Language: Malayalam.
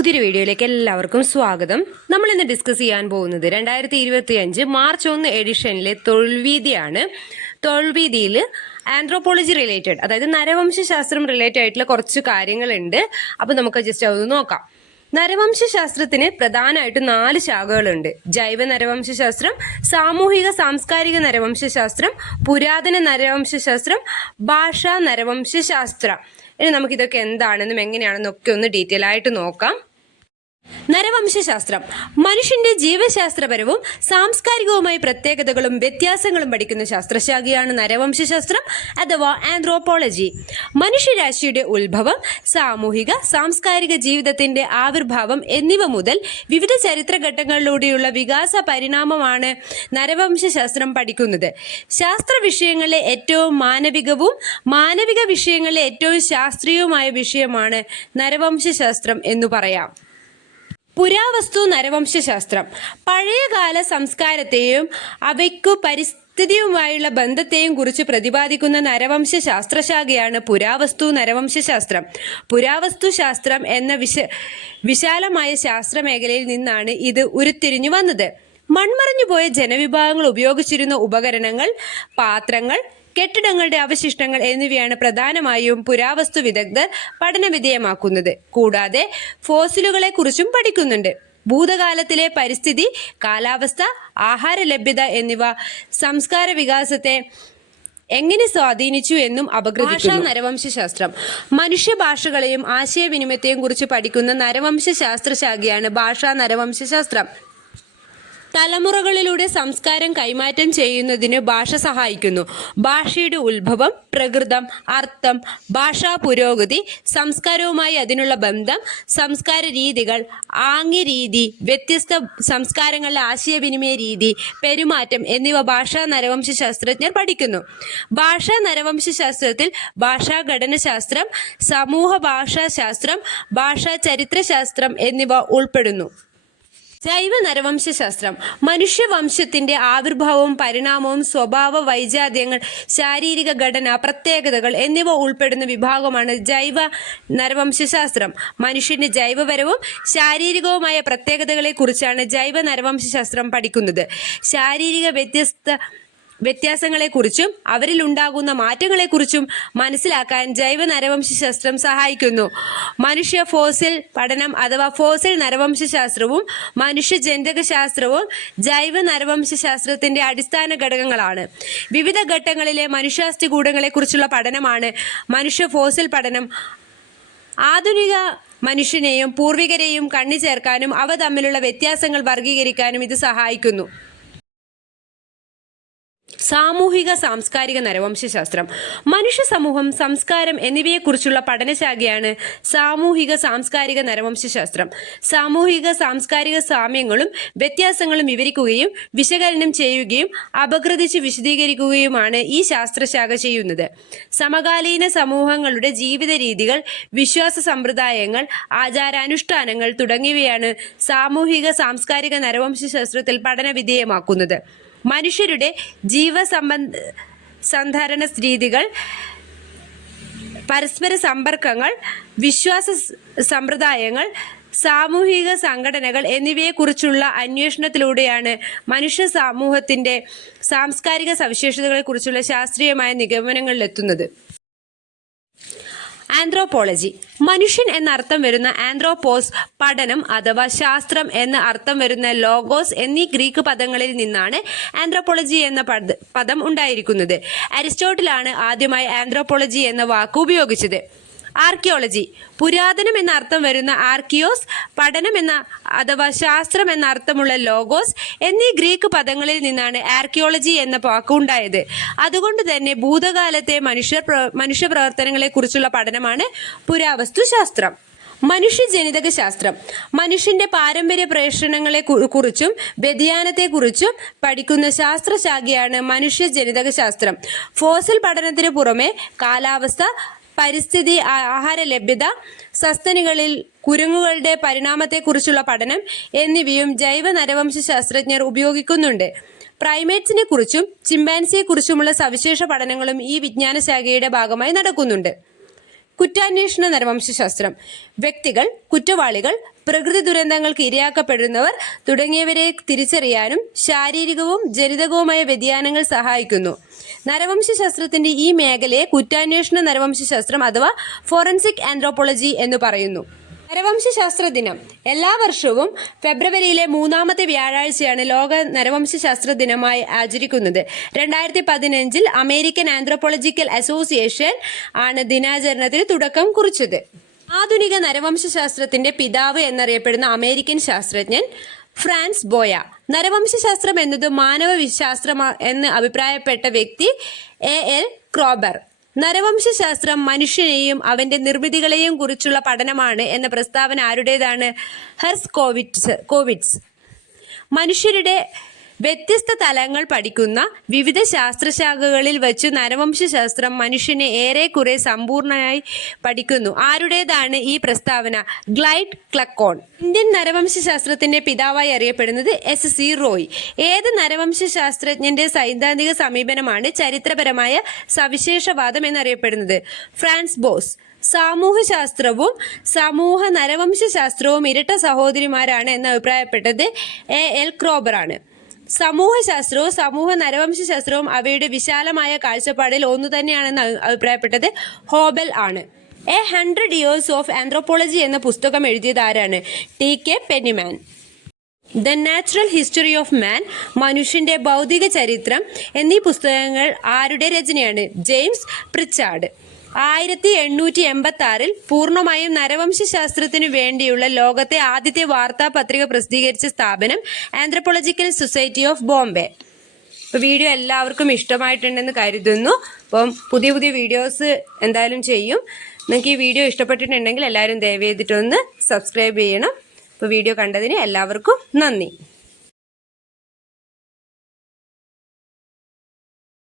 പുതിയൊരു വീഡിയോയിലേക്ക് എല്ലാവർക്കും സ്വാഗതം. നമ്മൾ ഇന്ന് ഡിസ്കസ് ചെയ്യാൻ പോകുന്നത് 2025 മാർച്ച് 1 എഡിഷനിലെ തൊഴിൽവീതിയാണ്. തൊഴിൽവീതിയിൽ ആന്ത്രോപോളജി റിലേറ്റഡ്, അതായത് നരവംശാസ്ത്രം റിലേറ്റഡ് ആയിട്ടുള്ള കുറച്ച് കാര്യങ്ങളുണ്ട്. അപ്പൊ നമുക്ക് ജസ്റ്റ് അതൊന്ന് നോക്കാം. നരവംശാസ്ത്രത്തിന് പ്രധാനമായിട്ടും 4 ശാഖകളുണ്ട്. ജൈവ നരവംശാസ്ത്രം, സാമൂഹിക സാംസ്കാരിക നരവംശാസ്ത്രം, പുരാതന നരവംശാസ്ത്രം, ഭാഷാ നരവംശാസ്ത്രം. ഇനി നമുക്കിതൊക്കെ എന്താണെന്നും എങ്ങനെയാണെന്നും ഒക്കെ ഒന്ന് ഡീറ്റെയിൽ ആയിട്ട് നോക്കാം. നരവംശാസ്ത്രം മനുഷ്യന്റെ ജീവശാസ്ത്രപരവും സാംസ്കാരികവുമായ പ്രത്യേകതകളും വ്യത്യാസങ്ങളും പഠിക്കുന്ന ശാസ്ത്രശാഖയാണ് നരവംശാസ്ത്രം അഥവാ ആന്ത്രോപോളജി. മനുഷ്യരാശിയുടെ ഉത്ഭവം, സാമൂഹിക സാംസ്കാരിക ജീവിതത്തിന്റെ ആവിർഭാവം എന്നിവ മുതൽ വിവിധ ചരിത്രഘട്ടങ്ങളിലൂടെയുള്ള വികാസ പരിണാമമാണ് നരവംശാസ്ത്രം പഠിക്കുന്നത്. ശാസ്ത്ര വിഷയങ്ങളിലെ ഏറ്റവും മാനവികവും മാനവിക വിഷയങ്ങളിലെ ഏറ്റവും ശാസ്ത്രീയവുമായ വിഷയമാണ് നരവംശാസ്ത്രം എന്നു പറയാം. പുരാവസ്തു നരവംശാസ്ത്രം പഴയകാല സംസ്കാരത്തെയും അവയ്ക്കു പരിസ്ഥിതിയുമായുള്ള ബന്ധത്തെയും കുറിച്ച് പ്രതിപാദിക്കുന്ന നരവംശ ശാസ്ത്രശാഖയാണ് പുരാവസ്തു നരവംശാസ്ത്രം. പുരാവസ്തു ശാസ്ത്രം എന്ന വിശാലമായ ശാസ്ത്രമേഖലയിൽ നിന്നാണ് ഇത് ഉരുത്തിരിഞ്ഞു വന്നത്. മൺമറഞ്ഞുപോയ ജനവിഭാഗങ്ങൾ ഉപയോഗിച്ചിരുന്ന ഉപകരണങ്ങൾ, പാത്രങ്ങൾ, കെട്ടിടങ്ങളുടെ അവശിഷ്ടങ്ങൾ എന്നിവയാണ് പ്രധാനമായും പുരാവസ്തു വിദഗ്ധർ പഠനവിധേയമാക്കുന്നത്. കൂടാതെ ഫോസിലുകളെ കുറിച്ചും പഠിക്കുന്നുണ്ട്. ഭൂതകാലത്തിലെ പരിസ്ഥിതി, കാലാവസ്ഥ, ആഹാര ലഭ്യത എന്നിവ സംസ്കാര വികാസത്തെ എങ്ങനെ സ്വാധീനിച്ചു എന്നും അപഗ്രഥിക്കുന്നു. ഭാഷാ നരവംശാസ്ത്രം മനുഷ്യഭാഷകളെയും ആശയവിനിമയത്തെയും കുറിച്ച് പഠിക്കുന്ന നരവംശ ശാസ്ത്രശാഖയാണ് ഭാഷാ നരവംശാസ്ത്രം. തലമുറകളിലൂടെ സംസ്കാരം കൈമാറ്റം ചെയ്യുന്നതിന് ഭാഷ സഹായിക്കുന്നു. ഭാഷയുടെ ഉത്ഭവം, പ്രകൃതം, അർത്ഥം, ഭാഷാ പുരോഗതി, സംസ്കാരവുമായി അതിനുള്ള ബന്ധം, സംസ്കാര രീതികൾ, ആംഗ്യരീതി, വ്യത്യസ്ത സംസ്കാരങ്ങളിലെ ആശയവിനിമയ രീതി, പെരുമാറ്റം എന്നിവ ഭാഷാ നരവംശാസ്ത്രജ്ഞർ പഠിക്കുന്നു. ഭാഷാ നരവംശാസ്ത്രത്തിൽ ഭാഷാഘടനശാസ്ത്രം, സമൂഹ ഭാഷാശാസ്ത്രം, ഭാഷാ ചരിത്രശാസ്ത്രം എന്നിവ ഉൾപ്പെടുന്നു. ജൈവ നരവംശാസ്ത്രം മനുഷ്യവംശത്തിന്റെ ആവിർഭാവവും പരിണാമവും, സ്വഭാവ വൈജാത്യങ്ങൾ, ശാരീരിക ഘടന, പ്രത്യേകതകൾ എന്നിവ ഉൾപ്പെടുന്ന വിഭാഗമാണ് ജൈവ നരവംശാസ്ത്രം. മനുഷ്യന്റെ ജൈവപരവും ശാരീരികവുമായ പ്രത്യേകതകളെ കുറിച്ചാണ് ജൈവ നരവംശാസ്ത്രം പഠിക്കുന്നത്. ശാരീരിക വ്യത്യാസങ്ങളെക്കുറിച്ചും അവരിൽ ഉണ്ടാകുന്ന മാറ്റങ്ങളെക്കുറിച്ചും മനസ്സിലാക്കാൻ ജൈവ നരവംശാസ്ത്രം സഹായിക്കുന്നു. മനുഷ്യ ഫോസിൽ പഠനം അഥവാ ഫോസിൽ നരവംശാസ്ത്രവും മനുഷ്യ ജനിതകശാസ്ത്രവും ജൈവ നരവംശാസ്ത്രത്തിന്റെ അടിസ്ഥാന ഘടകങ്ങളാണ്. വിവിധ ഘട്ടങ്ങളിലെ മനുഷ്യാസ്ഥികൂടങ്ങളെക്കുറിച്ചുള്ള പഠനമാണ് മനുഷ്യ ഫോസിൽ പഠനം. ആധുനിക മനുഷ്യനെയും പൂർവികരെയും കണ്ണിച്ചേർക്കാനും അവ തമ്മിലുള്ള വ്യത്യാസങ്ങൾ വർഗീകരിക്കാനും ഇത് സഹായിക്കുന്നു. സാമൂഹിക സാംസ്കാരിക നരവംശാസ്ത്രം മനുഷ്യ സമൂഹം, സംസ്കാരം എന്നിവയെക്കുറിച്ചുള്ള പഠനശാഖയാണ് സാമൂഹിക സാംസ്കാരിക നരവംശാസ്ത്രം. സാമൂഹിക സാംസ്കാരിക സാമ്യങ്ങളും വ്യത്യാസങ്ങളും വിവരിക്കുകയും വിശകലനം ചെയ്യുകയും അപഗ്രഥിച്ച് വിശദീകരിക്കുകയുമാണ് ഈ ശാസ്ത്രശാഖ ചെയ്യുന്നത്. സമകാലീന സമൂഹങ്ങളുടെ ജീവിത രീതികൾ, വിശ്വാസ സമ്പ്രദായങ്ങൾ, ആചാരാനുഷ്ഠാനങ്ങൾ തുടങ്ങിയവയാണ് സാമൂഹിക സാംസ്കാരിക നരവംശാസ്ത്രത്തിൽ പഠനവിധേയമാക്കുന്നത്. മനുഷ്യരുടെ ജീവസന്ധാരണ രീതികൾ, പരസ്പര സമ്പർക്കങ്ങൾ, വിശ്വാസ സമ്പ്രദായങ്ങൾ, സാമൂഹിക സംഘടനകൾ എന്നിവയെക്കുറിച്ചുള്ള അന്വേഷണത്തിലൂടെയാണ് മനുഷ്യ സമൂഹത്തിന്റെ സാംസ്കാരിക സവിശേഷതകളെക്കുറിച്ചുള്ള ശാസ്ത്രീയമായ നിഗമനങ്ങളിലെത്തുന്നത്. ആന്ത്രോപോളജി മനുഷ്യൻ എന്ന അർത്ഥം വരുന്ന ആന്ത്രോപോസ്, പഠനം അഥവാ ശാസ്ത്രം എന്ന അർത്ഥം വരുന്ന ലോഗോസ് എന്നീ ഗ്രീക്ക് പദങ്ങളിൽ നിന്നാണ് ആന്ത്രോപോളജി എന്ന പദം ഉണ്ടായിരിക്കുന്നത്. അരിസ്റ്റോട്ടിലാണ് ആദ്യമായി ആന്ത്രോപോളജി എന്ന വാക്ക് ഉപയോഗിച്ചത്. ആർക്കിയോളജി പുരാതനം എന്ന അർത്ഥം വരുന്ന ആർക്കിയോസ്, പഠനം എന്ന അഥവാ ശാസ്ത്രം എന്ന അർത്ഥമുള്ള ലോഗോസ് എന്നീ ഗ്രീക്ക് പദങ്ങളിൽ നിന്നാണ് ആർക്കിയോളജി എന്ന വാക്ക് ഉണ്ടായത്. അതുകൊണ്ട് തന്നെ ഭൂതകാലത്തെ മനുഷ്യ പ്രവർത്തനങ്ങളെ കുറിച്ചുള്ള പഠനമാണ് പുരാവസ്തു ശാസ്ത്രം. മനുഷ്യജനിതക ശാസ്ത്രം മനുഷ്യന്റെ പാരമ്പര്യ പ്രേഷണങ്ങളെ കുറിച്ചും വ്യതിയാനത്തെക്കുറിച്ചും പഠിക്കുന്ന ശാസ്ത്രശാഖയാണ് മനുഷ്യജനിതക ശാസ്ത്രം. ഫോസിൽ പഠനത്തിന് പുറമെ കാലാവസ്ഥ, പരിസ്ഥിതി, ആഹാര ലഭ്യത, സസ്തനികളിൽ കുരങ്ങുകളുടെ പരിണാമത്തെക്കുറിച്ചുള്ള പഠനം എന്നിവയും ജൈവ നരവംശാസ്ത്രജ്ഞർ ഉപയോഗിക്കുന്നുണ്ട്. പ്രൈമേറ്റ്സിനെ കുറിച്ചും ചിമ്പാൻസിയെ കുറിച്ചുമുള്ള സവിശേഷ പഠനങ്ങളും ഈ വിജ്ഞാന ശാഖയുടെ ഭാഗമായി നടക്കുന്നുണ്ട്. കുറ്റാന്വേഷണ നരവംശശാസ്ത്രം വ്യക്തികൾ, കുറ്റവാളികൾ, പ്രകൃതി ദുരന്തങ്ങൾക്ക് ഇരയാക്കപ്പെടുന്നവർ തുടങ്ങിയവരെ തിരിച്ചറിയാനും ശാരീരികവും ജനിതകവുമായ വ്യതിയാനങ്ങൾ സഹായിക്കുന്നു. നരവംശശാസ്ത്രത്തിന്റെ ഈ മേഖലയെ കുറ്റാന്വേഷണ നരവംശശാസ്ത്രം അഥവാ ഫോറൻസിക് ആന്ത്രോപോളജി എന്ന് പറയുന്നു. നരവംശശാസ്ത്ര ദിനം എല്ലാ വർഷവും ഫെബ്രുവരിയിലെ 3-ാമത്തെ വ്യാഴാഴ്ചയാണ് ലോക നരവംശശാസ്ത്ര ദിനമായി ആചരിക്കുന്നത്. 2015 അമേരിക്കൻ ആന്ത്രോപോളജിക്കൽ അസോസിയേഷൻ ആണ് ദിനാചരണത്തിന് തുടക്കം കുറിച്ചത്. ആധുനിക നരവംശശാസ്ത്രത്തിന്റെ പിതാവ് എന്നറിയപ്പെടുന്ന അമേരിക്കൻ ശാസ്ത്രജ്ഞൻ ഫ്രാൻസ് ബോയ. നരവംശശാസ്ത്രം എന്നത് മാനവശാസ്ത്രം എന്ന് അഭിപ്രായപ്പെട്ട വ്യക്തി എൽ ക്രോബർ. നരവംശശാസ്ത്രം മനുഷ്യനെയും അവന്റെ നിർമ്മിതികളെയും കുറിച്ചുള്ള പഠനമാണ് എന്ന പ്രസ്താവന ആരുടേതാണ്? ഹെർസ്കോവിറ്റ്സ്. മനുഷ്യരുടെ വ്യത്യസ്ത തലങ്ങൾ പഠിക്കുന്ന വിവിധ ശാസ്ത്രശാഖകളിൽ വച്ച് നരവംശശാസ്ത്രം മനുഷ്യനെ ഏറെക്കുറെ സമ്പൂർണ്ണമായി പഠിക്കുന്നു. ആരുടേതാണ് ഈ പ്രസ്താവന? ഗ്ലൈഡ് ക്ലക്കോൺ. ഇന്ത്യൻ നരവംശശാസ്ത്രത്തിന്റെ പിതാവായി അറിയപ്പെടുന്നത് എസ് സി റോയ്. ഏത് നരവംശശാസ്ത്രജ്ഞന്റെ സൈദ്ധാന്തിക സമീപനമാണ് ചരിത്രപരമായ സവിശേഷവാദം എന്നറിയപ്പെടുന്നത്? France boss. സാമൂഹ്യശാസ്ത്രവും സമൂഹ നരവംശശാസ്ത്രവും ഇരട്ട സഹോദരിമാരാണ് എന്ന് അഭിപ്രായപ്പെട്ടത് എൽ ക്രോബറാണ്. സമൂഹശാസ്ത്രവും സമൂഹ നരവംശശാസ്ത്രവും അവയുടെ വിശാലമായ കാഴ്ചപ്പാടിൽ ഒന്നു തന്നെയാണെന്ന് അഭിപ്രായപ്പെട്ടത് ഹോബൽ ആണ്. 100 Years of Anthropology എന്ന പുസ്തകം എഴുതിയത് ആരാണ്? TK. Penniman. The natural history of മാൻ, മനുഷ്യന്റെ ഭൗതിക ചരിത്രം എന്നീ പുസ്തകങ്ങൾ ആരുടെ രചനയാണ്? James Pritchard. 1886 പൂർണ്ണമായും നരവംശശാസ്ത്രത്തിനു വേണ്ടിയുള്ള ലോകത്തെ ആദ്യത്തെ വാർത്താ പത്രിക പ്രസിദ്ധീകരിച്ച സ്ഥാപനം ആന്ത്രോപോളജിക്കൽ സൊസൈറ്റി ഓഫ് ബോംബെ. ഇപ്പോൾ വീഡിയോ എല്ലാവർക്കും ഇഷ്ടമായിട്ടുണ്ടെന്ന് കരുതുന്നു. അപ്പം പുതിയ പുതിയ വീഡിയോസ് എന്തായാലും ചെയ്യും. നിങ്ങൾക്ക് ഈ വീഡിയോ ഇഷ്ടപ്പെട്ടിട്ടുണ്ടെങ്കിൽ എല്ലാവരും ദയവ് ചെയ്തിട്ടൊന്ന് സബ്സ്ക്രൈബ് ചെയ്യണം. അപ്പോൾ വീഡിയോ കണ്ടതിന് എല്ലാവർക്കും നന്ദി.